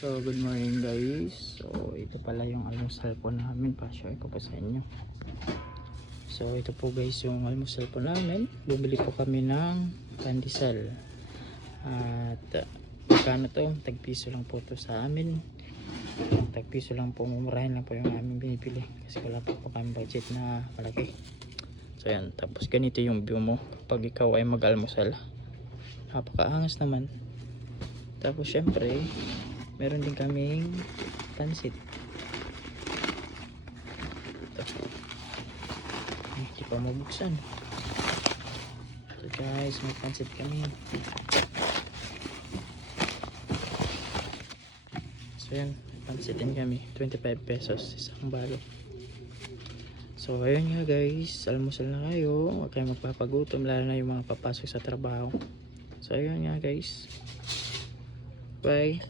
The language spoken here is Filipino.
So good morning guys. So ito pala yung almusal po namin, pa-share ko pa sa inyo. So ito po guys yung almusal po namin. Bumili po kami ng pandesal. At magkano to? Tagpiso lang po to sa amin. Tagpiso lang po, mumurahin lang po yung aming binibili. Kasi wala po kami budget na malaki. So yan, tapos ganito yung view mo pag ikaw ay mag-almusal. Napakaangas naman. Tapos syempre meron din kaming pansit. Ito. Hindi pa mabuksan. So guys, may pansit kami. So yan, pansit din kami. 25 pesos isang balot. So ayun nga guys, almusal na kayo. Huwag kayong magpapagutom, lalo na yung mga papasok sa trabaho. So ayun nga guys. Bye.